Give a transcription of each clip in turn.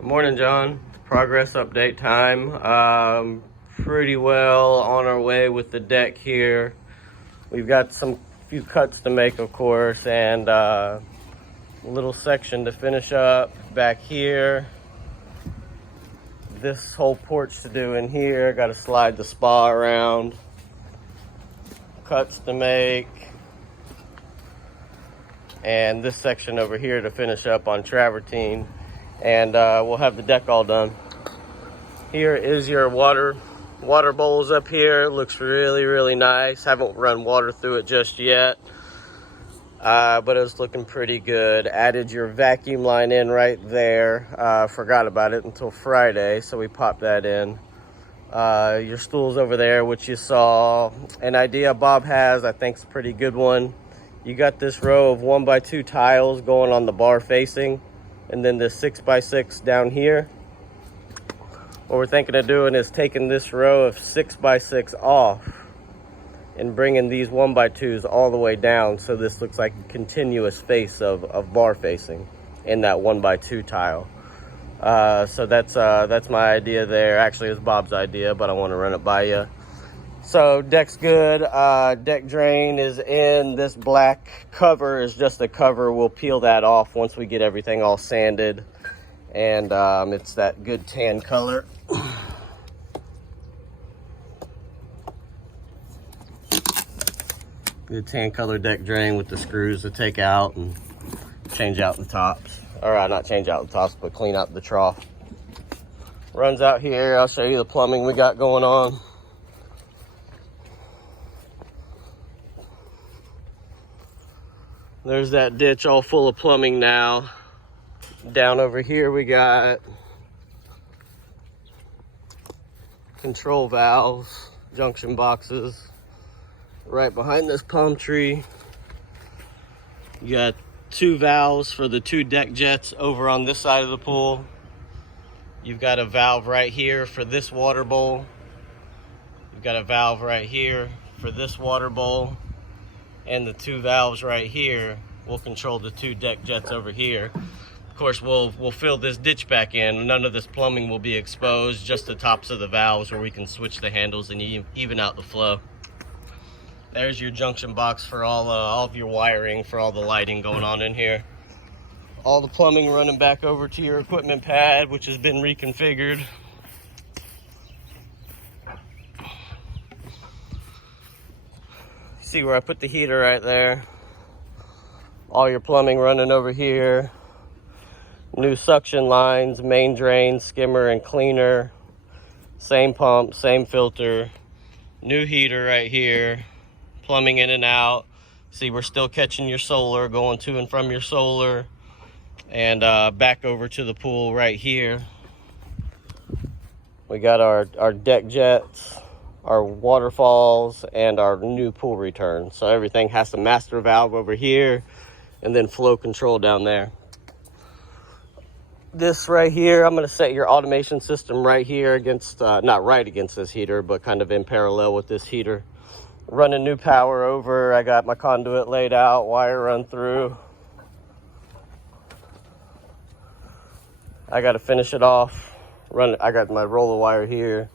Good morning, John. Progress update time. Pretty well on our way with the deck here. We've got few cuts to make, of course, and a little section to finish up back here. This whole porch to do in here. Got to slide the spa around. Cuts to make. And this section over here to finish up on travertine. And we'll have the deck all done. Here is your water bowls up here. Looks really nice. Haven't run water through it just yet, but it's looking pretty good. Added your vacuum line in right there. Forgot about it until Friday, so we popped that in. Your stools over there, which you saw. An idea Bob has, I think, is a pretty good one. You got this row of 1x2 tiles going on the bar facing, and then this 6x6 down here. What we're thinking of doing is taking this row of 6x6 off and bringing these 1x2s all the way down, so this looks like a continuous face of bar facing in that 1x2 tile. So that's my idea there. Actually, it's Bob's idea, but I want to run it by you. So deck's good. Deck drain is in. This black cover is just a cover. We'll peel that off once we get everything all sanded. And it's that good tan color. Good tan color deck drain with the screws to take out and change out the tops. Or not change out the tops, but clean out the trough. Runs out here. I'll show you the plumbing we got going on. There's that ditch all full of plumbing now. Down over here we got control valves, junction boxes. Right behind this palm tree, you got 2 valves for the 2 deck jets over on this side of the pool. You've got a valve right here for this water bowl. You've got a valve right here for this water bowl. And the 2 valves right here will control the 2 deck jets over here. Of course, we'll fill this ditch back in. None of this plumbing will be exposed, just the tops of the valves where we can switch the handles and even out the flow. There's your junction box for all of your wiring for all the lighting going on in here. All the plumbing running back over to your equipment pad, which has been reconfigured. See where I put the heater right there. All your plumbing running over here. New suction lines, main drain, skimmer, and cleaner. Same pump, same filter. New heater right here. Plumbing in and out. See, we're still catching your solar, going to and from your solar. And back over to the pool right here. We got our deck jets, our waterfalls, and our new pool return. So everything has a master valve over here and then flow control down there. This right here, I'm going to set your automation system right here against, not right against this heater, but kind of in parallel with this heater. Running new power over. I got my conduit laid out, wire run through. I got to finish it off. I got my roller wire here.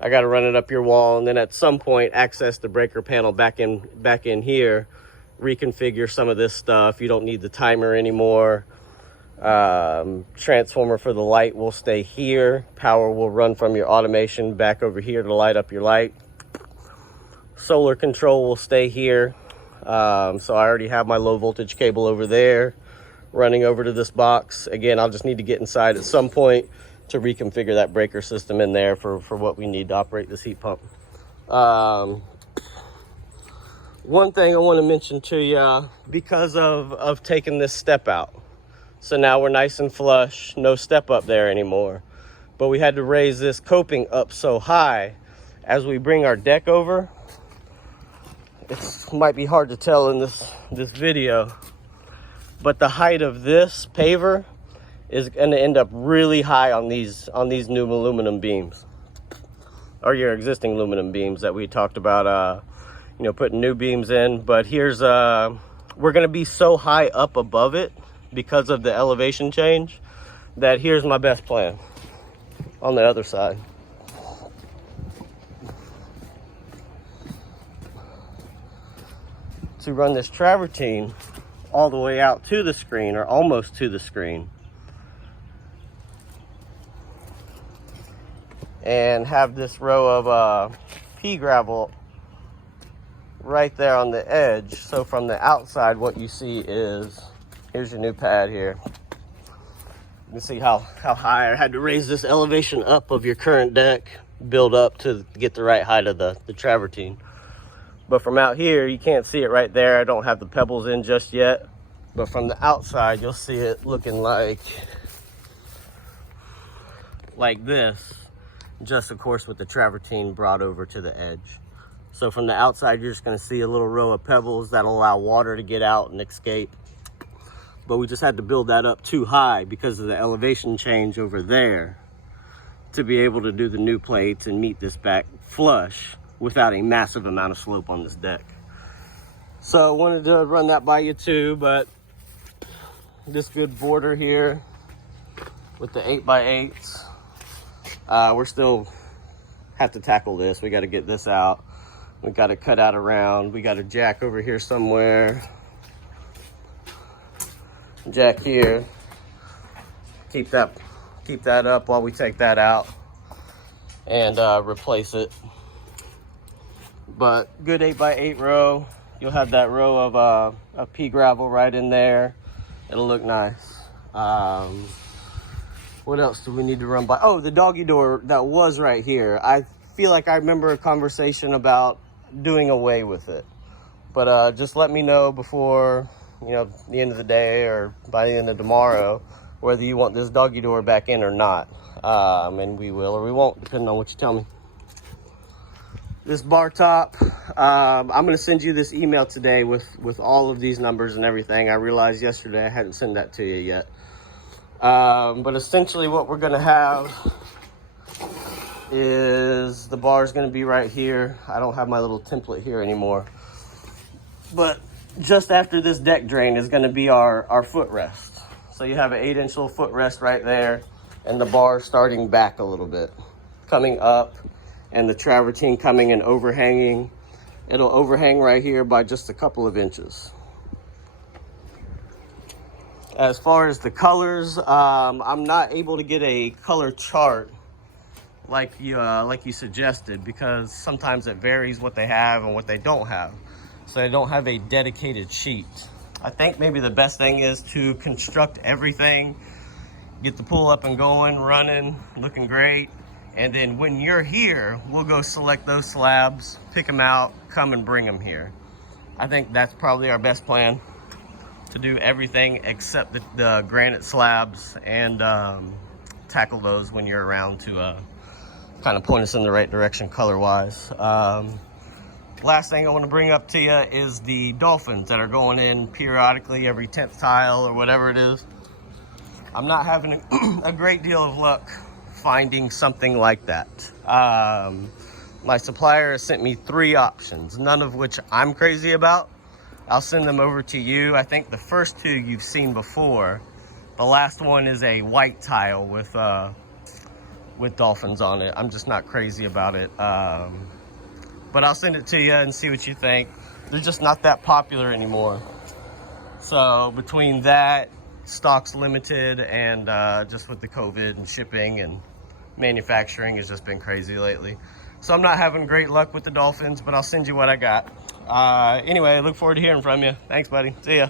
I got to run it up your wall, and then at some point access the breaker panel back in here. Reconfigure some of this stuff. You don't need the timer anymore. Transformer for the light will stay here. Power will run from your automation back over here to light up your light. Solar control will stay here. So I already have my low voltage cable over there running over to this box. Again, I'll just need to get inside at some point to reconfigure that breaker system in there for what we need to operate this heat pump. One thing I want to mention to you, because of taking this step out. So now we're nice and flush, no step up there anymore. But we had to raise this coping up so high. As we bring our deck over, it might be hard to tell in this video, but the height of this paver is going to end up really high on these new aluminum beams, or your existing aluminum beams that we talked about, putting new beams in. But here's we're going to be so high up above it because of the elevation change that here's my best plan on the other side. To run this travertine all the way out to the screen, or almost to the screen, and have this row of pea gravel right there on the edge. So from the outside, what you see is, here's your new pad here. You can see how high I had to raise this elevation up of your current deck, build up to get the right height of the travertine. But from out here, you can't see it right there. I don't have the pebbles in just yet. But from the outside, you'll see it looking like this. Just, of course, with the travertine brought over to the edge. So from the outside, you're just gonna see a little row of pebbles that'll allow water to get out and escape. But we just had to build that up too high because of the elevation change over there to be able to do the new plates and meet this back flush without a massive amount of slope on this deck. So I wanted to run that by you too, but this good border here with the 8x8s, we're still have to tackle this. We got to get this out. We got to cut out around. We got a jack over here somewhere. Jack here. Keep that up while we take that out and replace it. But good 8x8 row. You'll have that row of pea gravel right in there. It'll look nice. What else do we need to run by? Oh, the doggy door that was right here. I feel like I remember a conversation about doing away with it. But just let me know before, the end of the day or by the end of tomorrow, whether you want this doggy door back in or not. And we will or we won't, depending on what you tell me. This bar top, I'm going to send you this email today with all of these numbers and everything. I realized yesterday I hadn't sent that to you yet. But essentially what we're going to have is the bar is going to be right here. I don't have my little template here anymore. But just after this deck drain is going to be our footrest. So you have an 8-inch little footrest right there, and the bar starting back a little bit, coming up, and the travertine coming and overhanging. It'll overhang right here by just a couple of inches. As far as the colors, I'm not able to get a color chart like you suggested, because sometimes it varies what they have and what they don't have. So they don't have a dedicated sheet. I think maybe the best thing is to construct everything, get the pool up and going, running, looking great. And then when you're here, we'll go select those slabs, pick them out, come and bring them here. I think that's probably our best plan, to do everything except the granite slabs and tackle those when you're around to kind of point us in the right direction color-wise. Last thing I want to bring up to you is the dolphins that are going in periodically every 10th tile or whatever it is. I'm not having a great deal of luck finding something like that. My supplier has sent me 3 options, none of which I'm crazy about. I'll send them over to you. I think the first 2 you've seen before. The last one is a white tile with dolphins on it. I'm just not crazy about it. But I'll send it to you and see what you think. They're just not that popular anymore. So between that, stock's limited, and just with the COVID and shipping and manufacturing has just been crazy lately. So I'm not having great luck with the dolphins, but I'll send you what I got. Anyway, I look forward to hearing from you. Thanks, buddy. See ya.